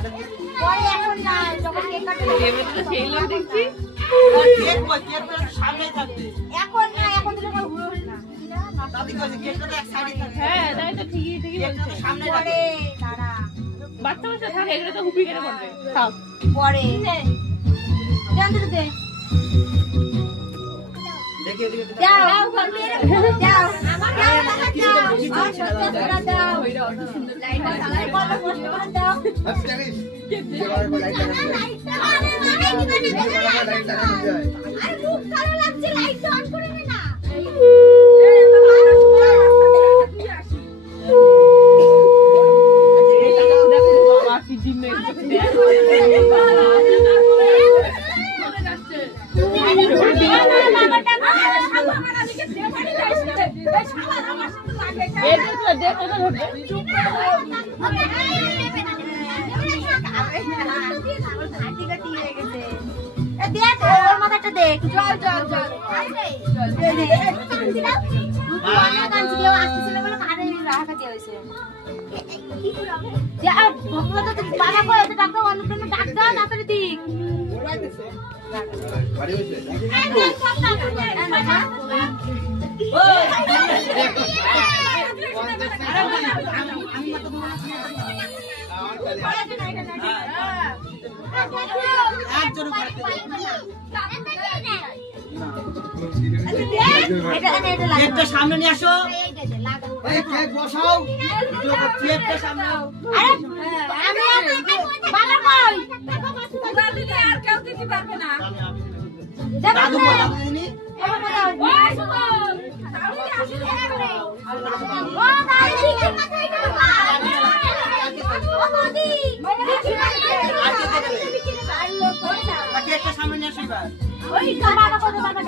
পরে এখন না যখন কেক কাটবে এবার তো সেই লোক দেখছি কেক সামনেই থাকবে। এখন না এখন তো না ঘুরে না দাদি কইছে কেকটা তো এক সাইডে থাকবে। হ্যাঁ তাই তো ঠিকই কেকটা বলছে তো সামনে পরে থাকবে। দাঁড়া বাচ্চা বাচ্চা থাকে এগুলো তো হুপি কেটে পড়বে থাক পরে জান তো দে দেখি এদিকে একটু যাও দেখো। যাও আমার আরে না, কিছু তো কিছু দাও হচ্ছে না, দাদা। দাও ওইটা অত সুন্দর লাইটটা চালাই বলো কষ্ট করে দাও আরে মুখ কালো লাগছে লাইট অন করে দে না দেখো বাবা কি জিমে কেকটা সামনে নিয়ে আসো। এই কেক বসাও। কেকটা সামনে নাও। দাদু বলো দিনি। কেকটা সামনে নিয়ে আসো এবার। ওই বাবা কত বাবা